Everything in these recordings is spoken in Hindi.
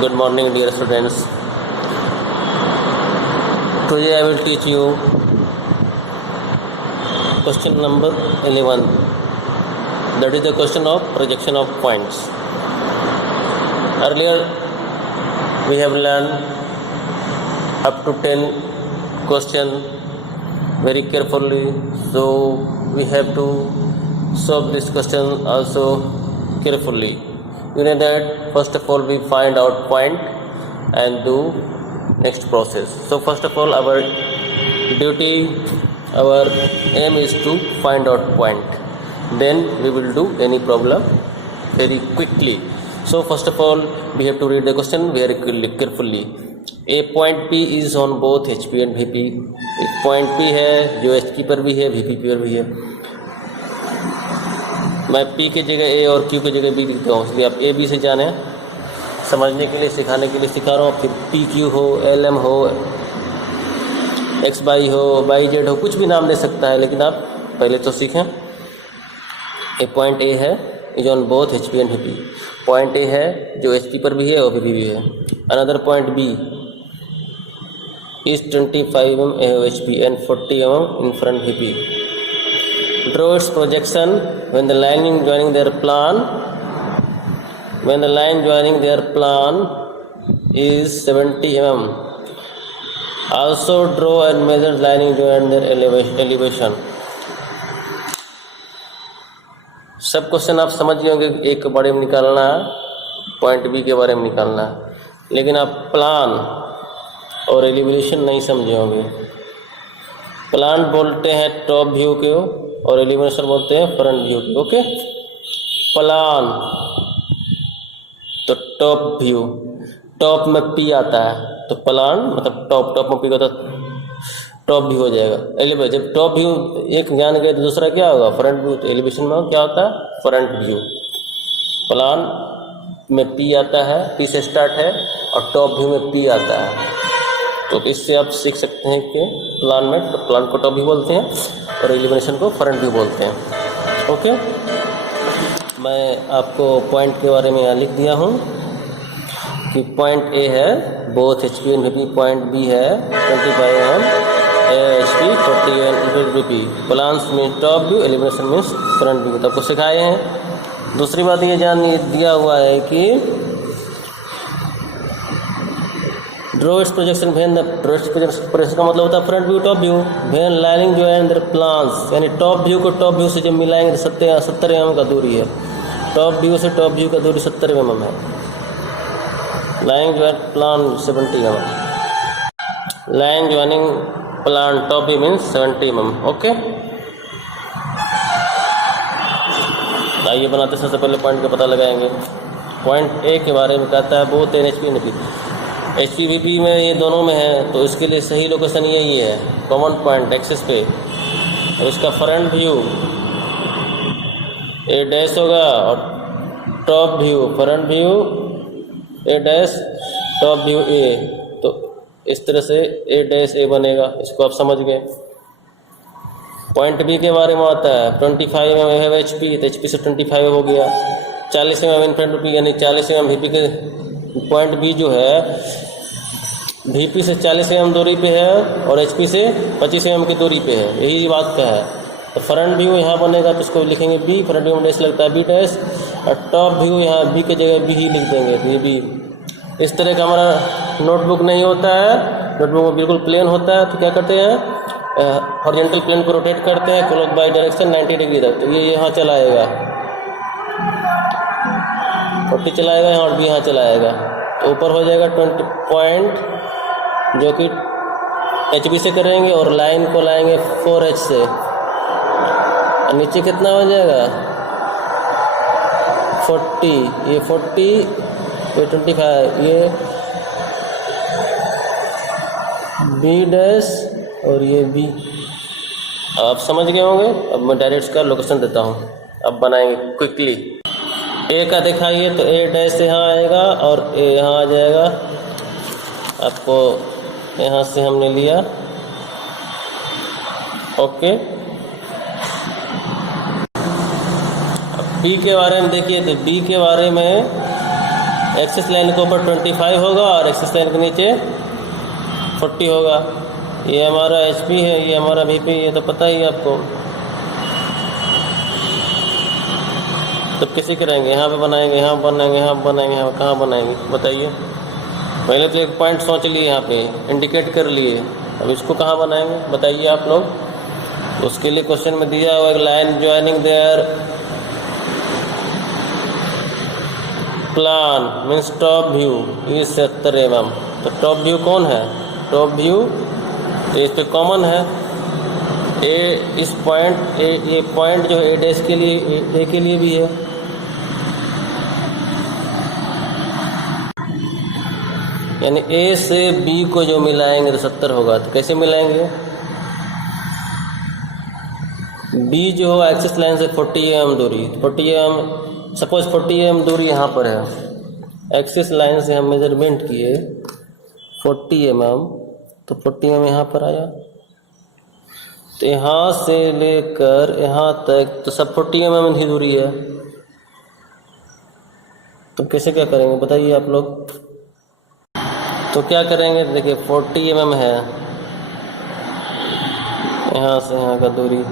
Good morning, dear students. Today I will teach you question number 11. That is the question of projection of points. Earlier we have learned up to 10 question very carefully. So we have to solve this question also carefully. You know that first of all we find out point and do next process. So first of all our duty, our aim is to find out point. Then we will do any problem very quickly. So first of all we have to read the question very carefully. A point P is on both HP and VP. एक point P है जो HP पर भी है VP पर भी है. मैं P की जगह A और Q की जगह B लिखता हूँ, इसलिए आप A B से जाने, समझने के लिए सिखाने के लिए सिखा रहा हूँ. फिर PQ हो, LM हो, XY हो, YZ हो, कुछ भी नाम दे सकता है, लेकिन आप पहले तो सीखें. ए पॉइंट A है is on both HP and VP. Point A है जो HP पर भी है और VP भी है. Another point B is 25 mm HP and 40 mm in front VP. Draw its projection when the line joining their plan is 70 mm. Also draw and measure line joining their elevation. सब क्वेश्चन आप समझ गए होंगे. ए के बारे में निकालना है, पॉइंट बी के बारे में निकालना है, लेकिन आप प्लान और एलिवेशन नहीं समझे होंगे. प्लान बोलते हैं टॉप व्यू के और एलिवेशन बोलते हैं फ्रंट व्यू के. ओके, प्लान तो टॉप व्यू, टॉप में पी आता है तो प्लान मतलब टॉप में पी होता टॉप व्यू हो जाएगा. एलिवेशन जब टॉप व्यू एक जान गए तो दूसरा क्या होगा फ्रंट व्यू. तो एलिवेशन में क्या होता है फ्रंट व्यू. प्लान में पी आता है, पी से स्टार्ट है, और टॉप व्यू में पी आता है. तो इससे आप सीख सकते हैं कि प्लान में तो प्लान को टॉप व्यू बोलते हैं और एलिवेशन को फ्रंट व्यू बोलते हैं. ओके, मैं आपको पॉइंट के बारे में यहाँ लिख दिया हूँ कि पॉइंट ए है both HP and VP. Point B है 25 mm HP 40 mm VP. Plans mean top view, elevation means front view. तो आपको सिखाए हैं. दूसरी बात ये जान दिया हुआ है कि draw it's projection when the projection का मतलब होता है front view top view. When lining जो है देयर प्लान्स, यानी टॉप व्यू को टॉप व्यू से जब मिलाएंगे 70 mm का दूरी है. टॉप व्यू से टॉप व्यू का दूरी 70 mm है. लाइन जो है plan 70 mm. Line joining plan top view means 70 mm. Okay, आइए बनाते सबसे पहले पॉइंट का पता लगाएंगे. पॉइंट ए के बारे में कहता है both in HP and VP. HP VP में ये दोनों में है, तो इसके लिए सही लोकेशन यही है, कॉमन पॉइंट एक्सिस पे. और इसका फ्रंट व्यू ए डैश होगा और टॉप व्यू फ्रंट व्यू ए डैश, टॉप व्यू ए. तो इस तरह से ए डैश ए बनेगा. इसको आप समझ गए. पॉइंट बी के बारे में आता है 25 mm है HP, तो HP से 25 हो गया. 40 mm इन फ्रंट VP, यानी 40 mm VP के. पॉइंट बी जो है VP से 40 mm दूरी पे है और HP से 25 mm की दूरी पे है. यही बात का है. तो फ्रंट व्यू यहाँ बनेगा तो इसको लिखेंगे B. फ्रंट व्यू में डैश लगता है B डैश, और टॉप व्यू यहाँ B की जगह B ही लिख देंगे. तो ये B. इस तरह का हमारा नोटबुक नहीं होता है. नोटबुक में बिल्कुल प्लेन होता है. तो क्या करते हैं, हॉरिजॉन्टल प्लेन को रोटेट करते हैं क्लॉक बाई डायरेक्शन 90 डिग्री तक. तो ये यहाँ चलाएगा 40 चलाएगा यहाँ, और भी यहाँ चलाएगा. तो ऊपर हो जाएगा 20 पॉइंट जो कि HP से करेंगे और लाइन को लाएंगे 4H से. और नीचे कितना हो जाएगा 40, ये 40, ये 25, ये B डैश और ये B. आप समझ गए होंगे. अब मैं डायरेक्ट का लोकेशन देता हूँ. अब बनाएंगे क्विकली. ए का दिखाइए तो ए डैश यहाँ आएगा और ए यहाँ आ जाएगा. आपको यहाँ से हमने लिया. ओके, बी के बारे में देखिए. तो बी के बारे में एक्सिस लाइन के ऊपर 25 होगा और एक्सिस लाइन के नीचे 40 होगा। ये हमारा HP है, ये हमारा VP, ये तो पता ही है आपको। तो कैसे करेंगे? यहाँ पे बनाएंगे, यहाँ बनाएंगे, यहाँ बनाएंगे, यहाँ कहाँ बनाएंगे बताइए? पहले तो एक पॉइंट सोच लिए, यहाँ पे इंडिकेट कर लिए, अब इसको कहाँ बनाएंगे बताइए आप लोग? उसके लिए क्वेश्चन में दिया हुआ एक line joining their plan means top view is 70 mm। तो टॉप व्यू कौन है? टॉप व्यू तो इस पे कॉमन है ए, इस पॉइंट ए, ये पॉइंट जो ए डैश के लिए ए के लिए भी है। यानी ए से बी को जो मिलाएंगे तो 70 होगा। तो कैसे मिलाएंगे? बी जो होगा एक्सिस लाइन से 40 mm दूरी, 40 mm सपोज 40 mm दूरी यहाँ पर है। एक्सिस लाइन से हम मेजरमेंट किए 40 mm, तो 40 mm यहाँ पर आया। तो यहाँ से लेकर यहाँ तक तो सब 40 mm ही दूरी है। तो कैसे क्या करेंगे बताइए आप लोग? तो क्या करेंगे? देखिए 40 mm है यहाँ से यहाँ का दूरी।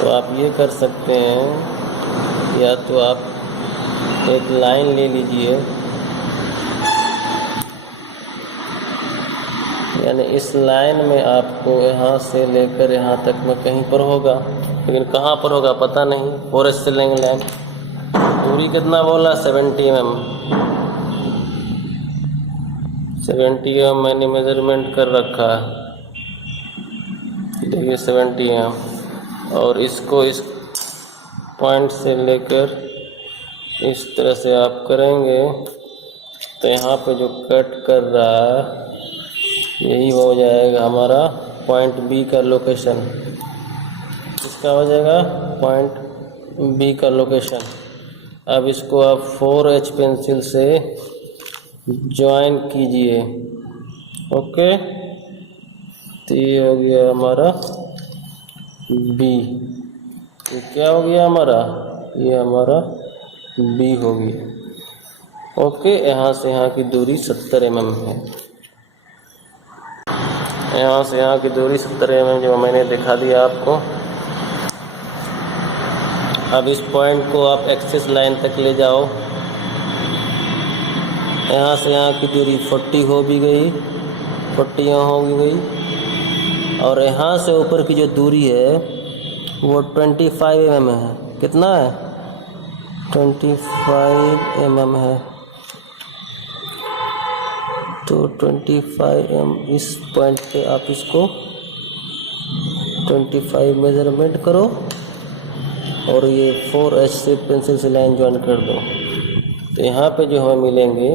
तो आप ये कर सकते हैं, या तो आप एक लाइन ले लीजिए, यानी इस लाइन में आपको यहाँ से लेकर यहाँ तक में कहीं पर होगा, लेकिन कहाँ पर होगा पता नहीं। फॉरेस्ट से लेंगे लाइन, दूरी कितना बोला? 70 mm। 70 mm मैंने मेजरमेंट कर रखा है, देखिए 70 mm। और इसको इस पॉइंट से लेकर इस तरह से आप करेंगे तो यहाँ पे जो कट कर रहा है यही हो जाएगा हमारा पॉइंट बी का लोकेशन। इसका हो जाएगा पॉइंट बी का लोकेशन। अब इसको आप 4H पेंसिल से ज्वाइन कीजिए। ओके, तो ये हो गया हमारा बी। ये क्या हो गया हमारा? ये हमारा बी हो गया। ओके, यहाँ से यहाँ की दूरी 70 mm है। यहाँ से यहाँ की दूरी 70 mm जो मैंने दिखा दिया आपको। अब इस पॉइंट को आप एक्सिस लाइन तक ले जाओ। यहाँ से यहाँ की दूरी 40 हो भी गई, 40 यहाँ हो भी गई। और यहाँ से ऊपर की जो दूरी है वो 25 mm है। कितना है? 25 mm है। तो 25 mm इस पॉइंट पे आप इसको 25 मेजरमेंट करो और ये 4H से पेंसिल से लाइन ज्वाइन कर दो। तो यहाँ पे जो हमें मिलेंगे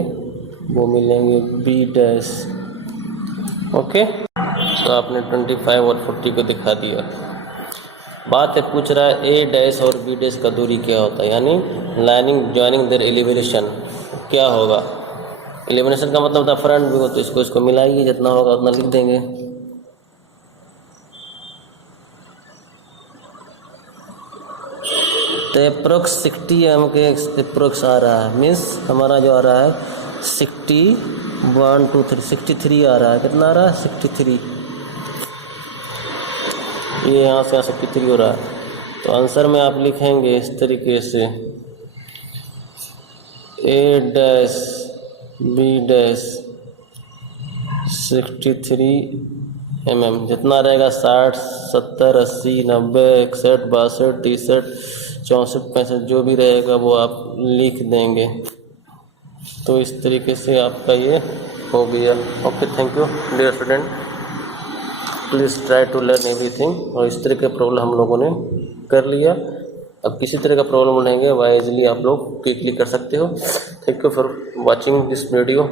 वो मिलेंगे बी डैश। ओके, तो आपने 25 और 40 को दिखा दिया। बात है पूछ रहा है ए डैश और बी डैश का दूरी क्या होता है, यानी लाइनिंग ज्वाइनिंग देयर एलिवेशन क्या होगा। एलिवेशन का मतलब था फ्रंट व्यू, तो इसको मिलाइए, जितना होगा उतना लिख देंगे। तो अप्रोक्स 60 mm के अप्रोक्स आ रहा है, मीन्स हमारा जो आ रहा है 61 2 3 63 आ रहा है। कितना आ रहा है? 63। ये यहाँ से यहाँ 63 हो रहा है। तो आंसर में आप लिखेंगे इस तरीके से ए डैश बी डैश 63 mm। जितना रहेगा 60 70 80 90 61 62 63 64 65 जो भी रहेगा वो आप लिख देंगे। तो इस तरीके से आपका ये हो गया। Okay, thank you dear student, please try to learn everything. और इस तरह के प्रॉब्लम हम लोगों ने कर लिया। अब किसी तरह का प्रॉब्लम रहेंगे वाइजली आप लोग क्विकली कर सकते हो। Thank you for watching this video.